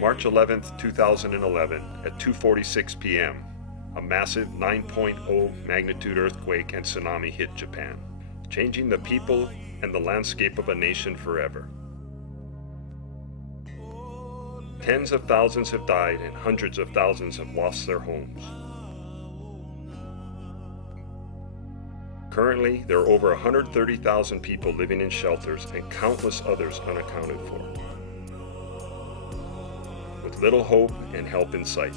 March 11th, 2011 at 2:46 p.m., a massive 9.0 magnitude earthquake and tsunami hit Japan, changing the people and the landscape of a nation forever. Tens of thousands have died and hundreds of thousands have lost their homes. Currently, there are over 130,000 people living in shelters and countless others unaccounted for, with little hope and help in sight.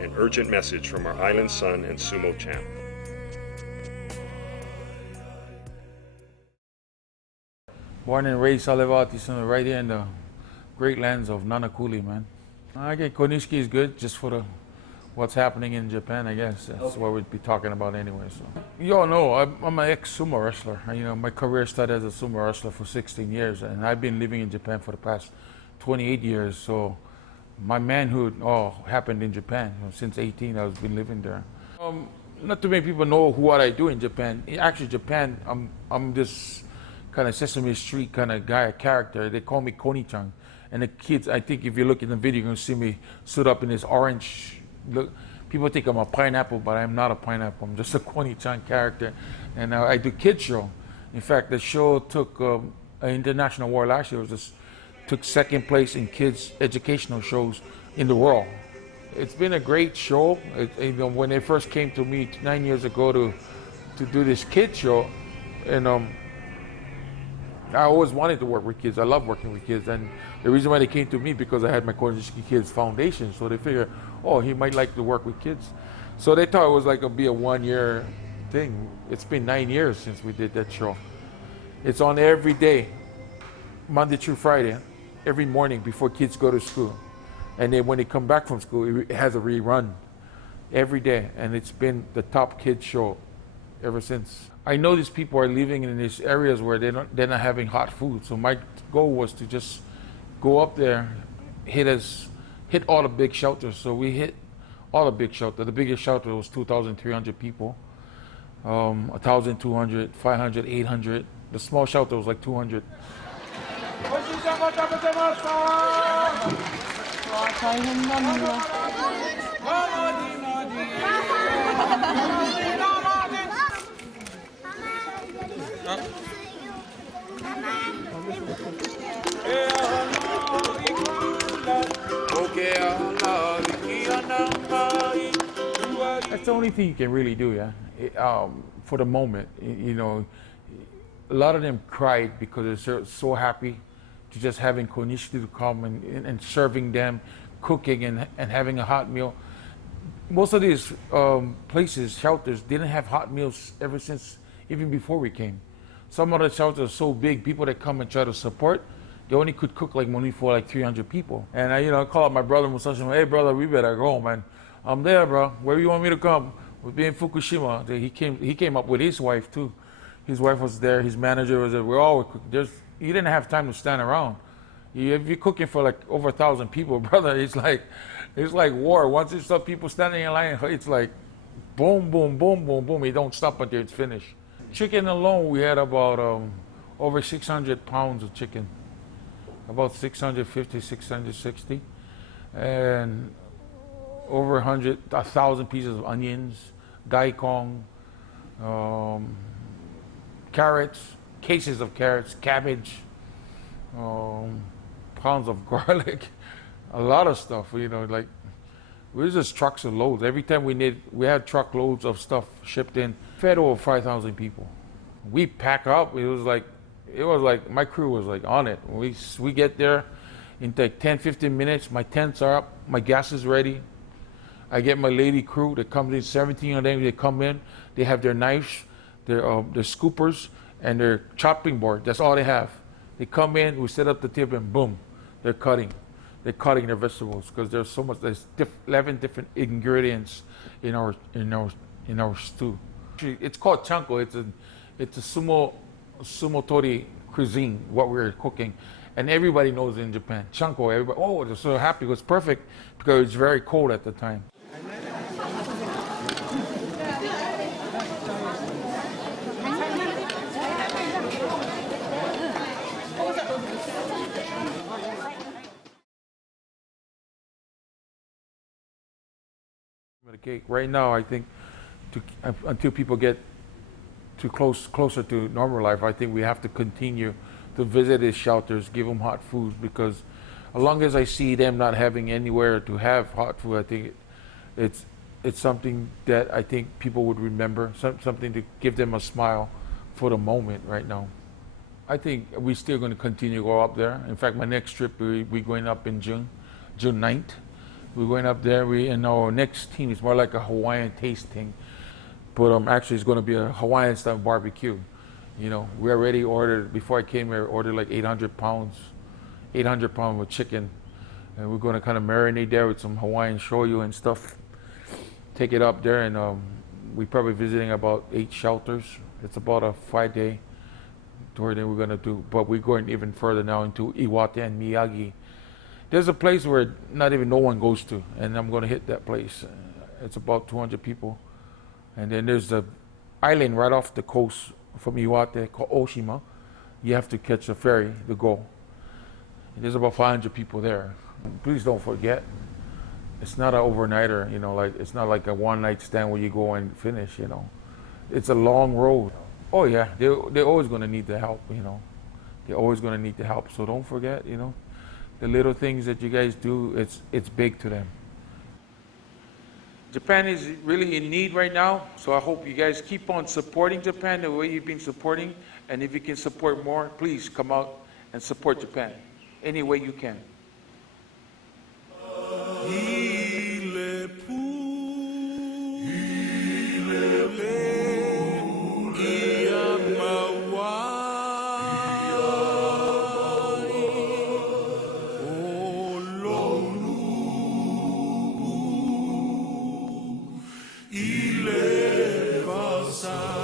An urgent message from our island son and sumo champ. Born and raised Salivati, right here in the great lands of Nanakuli, man. I get Konishiki is good just for what's happening in Japan, I guess. That's what we'd be talking about anyway. So, you all know I'm an ex-sumo wrestler. My career started as a sumo wrestler for 16 years, and I've been living in Japan for the past 28 years. So my manhood all happened in Japan. Since 18, I've been living there. Not too many people know what I do in Japan. Actually, Japan, I'm this kind of Sesame Street kind of guy, character. They call me Koni-chan. And the kids, I think if you look in the video, you're going to see me stood up in this orange look. People think I'm a pineapple, but I'm not a pineapple. I'm just a Koni-chan character. And I do kids show. In fact, the show took an international award last year. It was took second place in kids educational shows in the world. It's been a great show. When they first came to me 9 years ago to do this kids show, and I always wanted to work with kids. I love working with kids, and the reason why they came to me because I had my Konishiki Kids Foundation. So they figured, oh, he might like to work with kids. So they thought it was like be a 1 year thing. It's been 9 years since we did that show. It's on every day, Monday through Friday, every morning before kids go to school. And then when they come back from school, it has a rerun every day. And it's been the top kids show ever since. I know these people are living in these areas where they're not having hot food. So my goal was to just go up there, hit all the big shelters. So we hit all the big shelters. The biggest shelter was 2,300 people, 1,200, 500, 800. The small shelter was like 200. That's the only thing you can really do, yeah. For the moment, a lot of them cried because they're so happy to just having Konishiki to come and serving them, cooking and having a hot meal. Most of these places, shelters, didn't have hot meals ever since, even before we came. Some of the shelters are so big, people that come and try to support, they only could cook like money for like 300 people. And I call up my brother Musashi, hey brother, we better go, man. I'm there, bro. Where you want me to come? We'll be in Fukushima. He came up with his wife too. His wife was there, his manager was there. We're all cooking. You didn't have time to stand around. If you're cooking for like over 1,000 people, brother, it's like war. Once you start people standing in line, it's like boom, boom, boom, boom, boom. You don't stop until it's finished. Chicken alone, we had about over 600 pounds of chicken. About 650, 660. And over 1,000 pieces of onions, daikon, carrots, cases of carrots, cabbage, pounds of garlic, a lot of stuff, like we just trucks and loads. Every time we had truckloads of stuff shipped in, fed over 5,000 people. We pack up, it was like my crew was like on it. We get there in like 10, 15 minutes, my tents are up, my gas is ready. I get my lady crew that comes in, 17 of them, they come in, they have their knives, their scoopers, and their chopping board. That's all they have. They come in, we set up the table, and boom, they're cutting. They're cutting their vegetables because there's so much. There's 11 different ingredients in our stew. It's called chanko. It's a sumo tori cuisine. What we're cooking, and everybody knows in Japan chanko. Everybody, oh, they're so happy. It was perfect because it's very cold at the time. The cake. Right now, I think until people get closer to normal life, I think we have to continue to visit these shelters, give them hot food, because as long as I see them not having anywhere to have hot food, I think it's it's something that I think people would remember, something to give them a smile for the moment right now. I think we're still going to continue to go up there. In fact, my next trip, we're going up in June 9th. We're going up there. And our next team is more like a Hawaiian tasting, but actually it's going to be a Hawaiian style barbecue. You know, we already ordered, before I came here, ordered like 800 pounds of chicken. And we're going to kind of marinate there with some Hawaiian shoyu and stuff. Take it up there, and we're probably visiting about 8 shelters. It's about a 5-day tour that we're going to do. But we're going even further now into Iwate and Miyagi. There's a place where not even no one goes to, and I'm going to hit that place. It's about 200 people. And then there's the island right off the coast from Iwate called Oshima. You have to catch a ferry to go. And there's about 500 people there. Please don't forget, it's not an overnighter, you know, like it's not like a one-night stand where you go and finish, you know. It's a long road. Oh yeah, they're always going to need the help, you know. They're always going to need the help. So don't forget, you know, the little things that you guys do, it's big to them. Japan is really in need right now, so I hope you guys keep on supporting Japan the way you've been supporting, and if you can support more, please come out and support Japan any way you can. Ile pasa